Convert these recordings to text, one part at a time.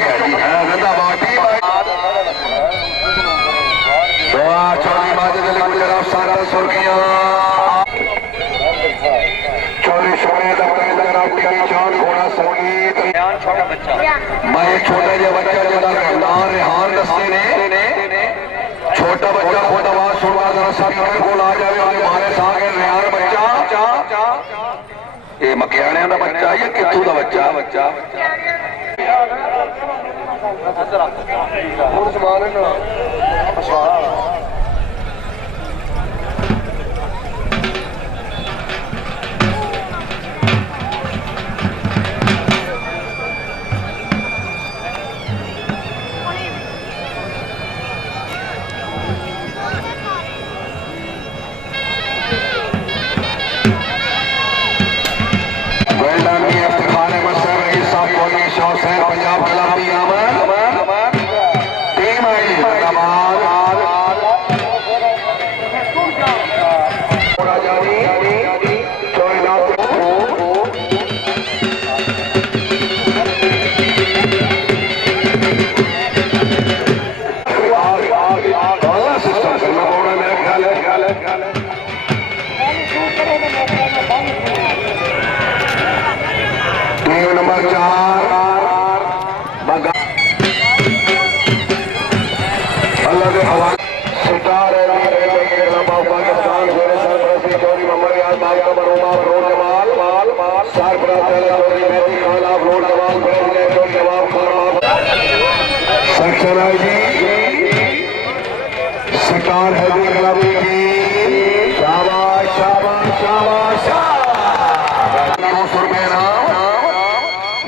गया जी। जिंदाबाद चौधरी माजिद अली गुजर सारा सुर्खियां चौधरी शुक्रिया घोड़ा संगीत मैं छोटा जो बच्चा जो रेहान दस्ते ने छोटा बच्चा खुद आवाज सुनवा जरा सारे कोल आ जाए और मारे सागे रेहान बच्चा ये मकियाने का बच्चा या कितू का बच्चा पंजाब गुलाबी टीम आई टीम नंबर 4 सरकार है शाबाश शाबाश शाबाश 200 रुपये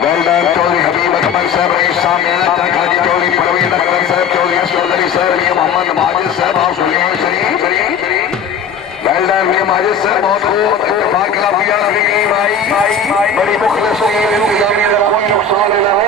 वेल्डर चौधरी हबीब अकबर साहब रईस साहब हाजी चौधरी परवीन अकबर साहब चौधरी असद साहब ये मोहम्मद माजिद साहब आप सुलेमान शरीफ वेल्डर ये माजिद साहब बहुत खूब इत्तेफाक खिलाफिया भाई बड़ी मुखलिस इंतजामिया का कोई नुकसान लेना है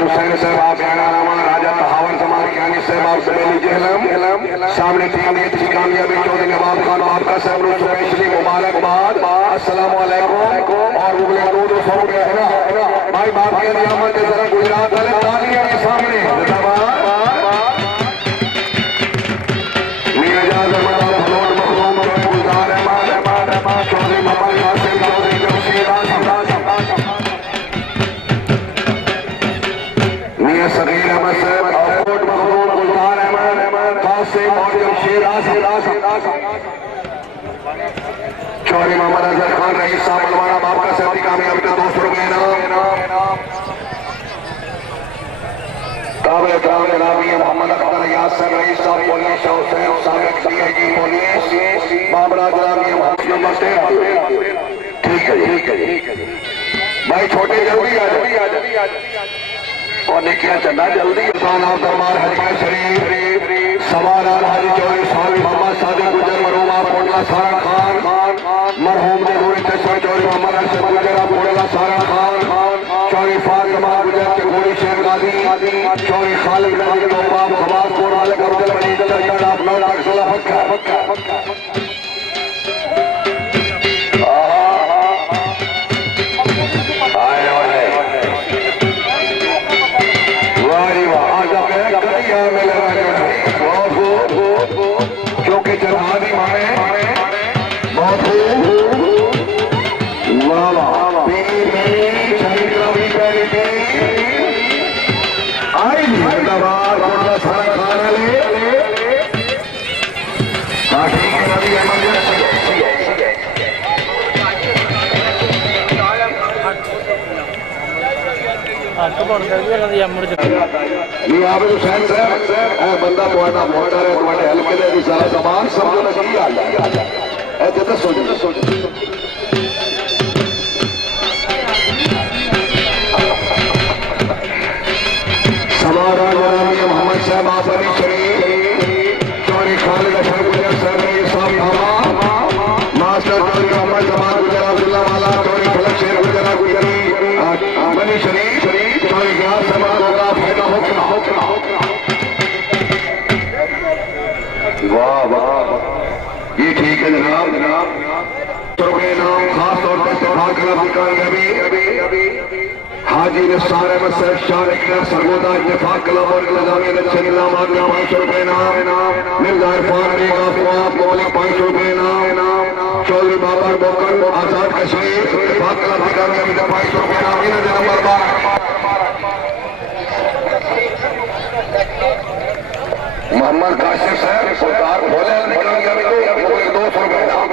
हुसैन साहब राजा तहावर समारियानी साहब आप समेली जहलम सामने टीम ने अच्छी कामयाबी चौधरी नवाब खान आपका साहब स्पेशली मुबारकबाद अस्सलाम वालेकुम और मुगले 200 रुपये है ना भाई बाप के नियामत जरा गुजरात वाले तालियां के सामने चौधरी मोहम्मद कासिम चौधरी जमशेद सगीर अहमद साहब कोट मखदूम गुलजार अहमद कासिम और जमशेद चौधरी मोहम्मद अजहर खान रईस साहब अलवाना बाप का सहती कामयाबी का 200 रुपये ताबे जनाबी मोहम्मद अख्तर याद साहब रईस साहब बोलिए शाह हुसैन साबिक डीआईजी बोलिए बाबरा जनाबी मोहम्मद ठीक है भाई छोटे जल्दी आ जाओ और निकिया चंदा जल्दी दरबार हजमा शरीफ सवाराल हाजी चौधरी साहब मोहम्मद सादिक गुजर मरहूम कोटला सारा खान मरहूम जरूरी चश्मा चौधरी मोहम्मद अरशद गुजर कोटला सारा खान चौधरी फातिमा गुजर के घोड़ी शेर गाजी चौधरी खालिद नबी नवाब खवास कोट वाले अब्दुल मजीद सरकार आप 9 लाख 16 पक्का बंदा मोटर है हल्के सारा सामान समझो ना की गल है दसो मदनी शरीफ चौरी ग्यारह समाज होगा फायदा होगा। वाह वाह ये ठीक है जनाब जनाब। रुपये नाम खास तौर पर इत्तेफाक कामयाबी हाजी निसार अहमद साहब शाह सरगोदा इत्तेफाक क्लब और निजामी अच्छे निजाम 500 रुपये नाम। मिर्जा इरफान बेगा ख्वाब मौलिक 500 रुपये नाम। चौधरी बाबर बोकन आजाद कश्मीर इत्तेफाक क्लब की कामयाबी का 500 रुपये नाम। नंबर 12 मोहम्मद काशिफ साहब सरदार भोले कामयाबी 200 रुपये नाम।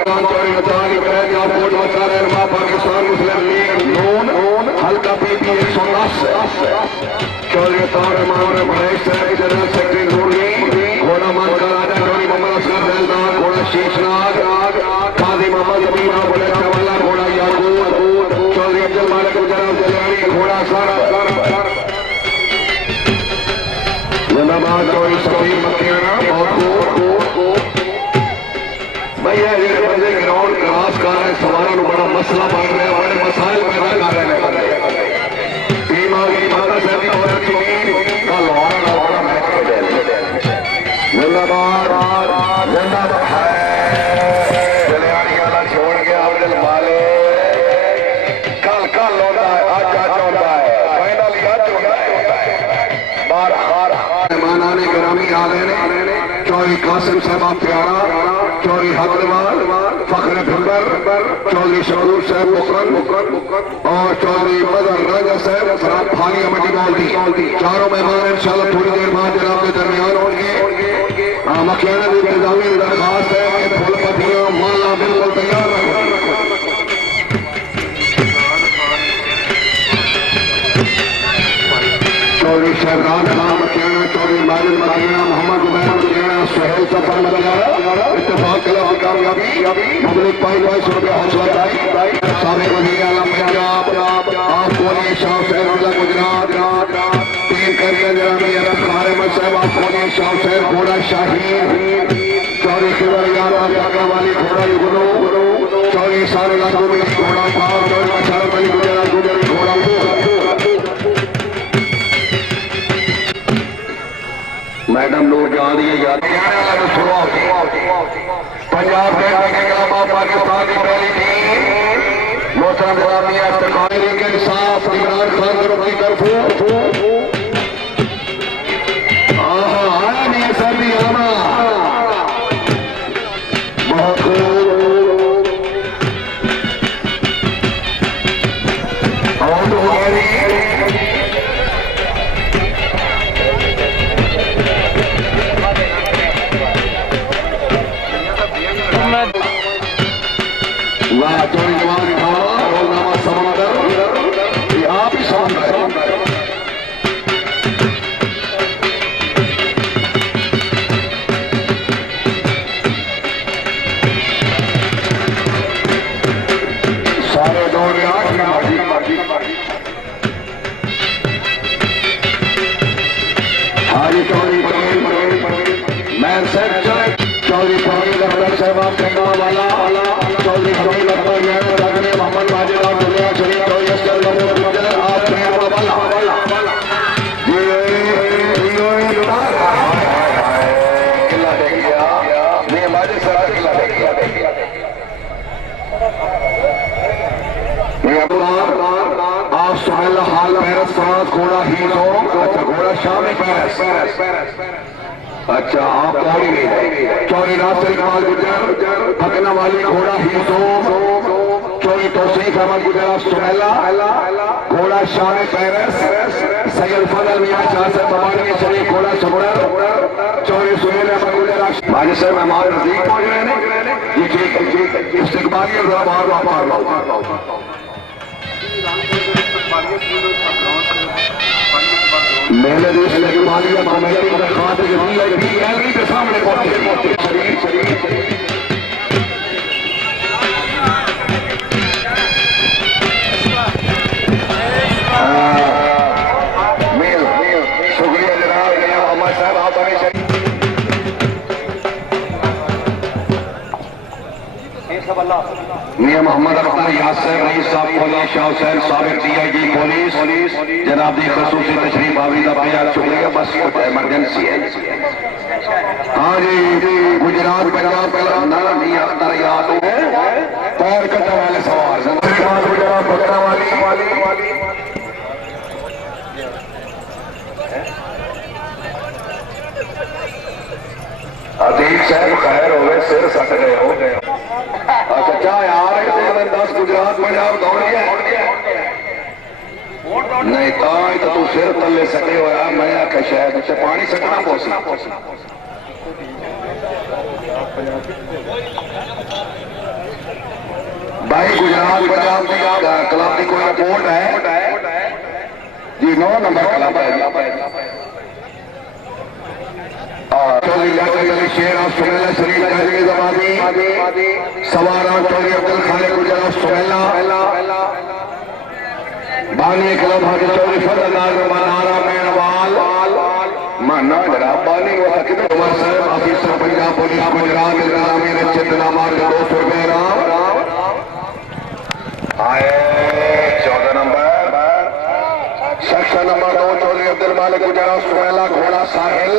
पाकिस्तान मुस्लिम लीग नून हल्का पीपी 110 चौधरी जनरल सेक्रेटरी नूरी घोड़ा मानका राजा चौधरी मोहम्मद असगर जैलदार घोड़ा शीशनाग काजी मोहम्मद अबीबा बोले घोड़ा याकूब चौधरी अब्दुल मालिक जनरल जलाली घोड़ा सारा जिंदाबाद चौधरी सफीर मकियाना बहुत भैया ये बंदे ग्राउंड क्रॉस कर रहे सवालों बड़ा मसला बन रहा है बड़े मसाइल पैदा कर रहे हैं टीम आ गई माता साहब की औरत की का लोहार का बड़ा मैच खेल जिंदाबाद जिंदाबाद है जलियानी वाला छोड़ के अब्दुल मालिक कल कल होता है आज आज होता है फाइनल आज होता है बार बार मेहमानाने ग्रामी आ गए चौधरी कासिम साहब प्यारा चौधरी हकरवाल फखर फिंबर चौधरी शरूर साहब मुकन और चौधरी मदर राजा साहब फालिया मंडी बाल्दी चारों मेहमान इंशाल्लाह थोड़ी देर बाद जनाब के दरमियान होंगे। मकियाना की इंतजामी दरखास्त है कि फूल पत्तियां माला बिल्कुल तैयार रखें। चौधरी शहजाद खान मकियाना चौधरी माजिद मकियाना मोहम्मद जुबैर मकियाना सुहेल सफर मकियाना इत्तेफाक क्लब की कामयाबी पब्लिक 500 रुपये हौसला अफजाई साबिक वज़ीर आलम पंजाब कोली शाह साहब गुजरात टीम करियर जनाबी इफ्तिखार अहमद साहब कोली शाह साहब घोड़ा शाहीन चौधरी खिबर यार वाली घोड़ा युगनो चौधरी सारे लागू में घोड़ा पाव चौधरी मशारफ अली गुजरात गुजरी घोड़ा मैडम नूर जहां याद पंजाब पाकिस्तान की पहली टीम मोहतरम गुलामी इंसाफ इमरान खान ग्रुप की तरफ आया नहीं सर भी आना बहुत घोड़ा ही अच्छा घोड़ा शाम अच्छा आप कौड़ी में चौरी नासिर कमाल गुजर फकना वाली घोड़ा ही चौरी तौसीफ अहमद गुजरात सुमेला घोड़ा शाम पैरस सैयद फजल मियां शाह से तबानी शरीफ घोड़ा समुरर चौरी सुहेल अहमद गुजरात माजी साहब मेहमान नजदीक पहुंच रहे हैं जी ठीक है इस्तिकबालिया बार मेले देश लगी मालिया कमेटी में खाते गैलरी के सामने पहुंचे शरीर शुक्रिया जनाब मोहम्मद साहब आप बने शरीफ मियां मोहम्मद अख्तर यासर रईस साहब पुलिस शाह हुसैन साबिक DIG पुलिस जनाब दी खसूसी तशरीफ आवी का बेहद शुक्रिया। बस कुछ इमरजेंसी है। हाँ जी गुजरात पंजाब ना मियां अख्तर याद हो पैर कटा वाले सवार गुजरात बकरा वाली अदीब साहब खैर हो गए सिर सट गए हो गए। अच्छा चाह यार 10 गुजरात पंजाब दौड़ गया नहीं तो तू सिर तले सटे होया। मैं आख्या शायद उसे पानी सटना पोसना भाई गुजरात पंजाब की क्लब की कोई रिपोर्ट है जी। 9 नंबर क्लब है चौधरी शेर ऑफ सुमेला शरीफ कहलवी जमानी सवारा चौधरी अब्दुल खालिक गुजर ऑफ सुमेला बानी क्लब हाजी चौधरी फजल नारा मेणवाल माना जनाब बानी वो कितने उमर साहब ऑफिसर पंजाब पुलिस गुजरात इंतजामी ने चिंतना मार 200 रुपए राम आए 14 number section number 2 Chaudhary Abdul Malik गुजर ऑफ सुमेला घोड़ा साहिल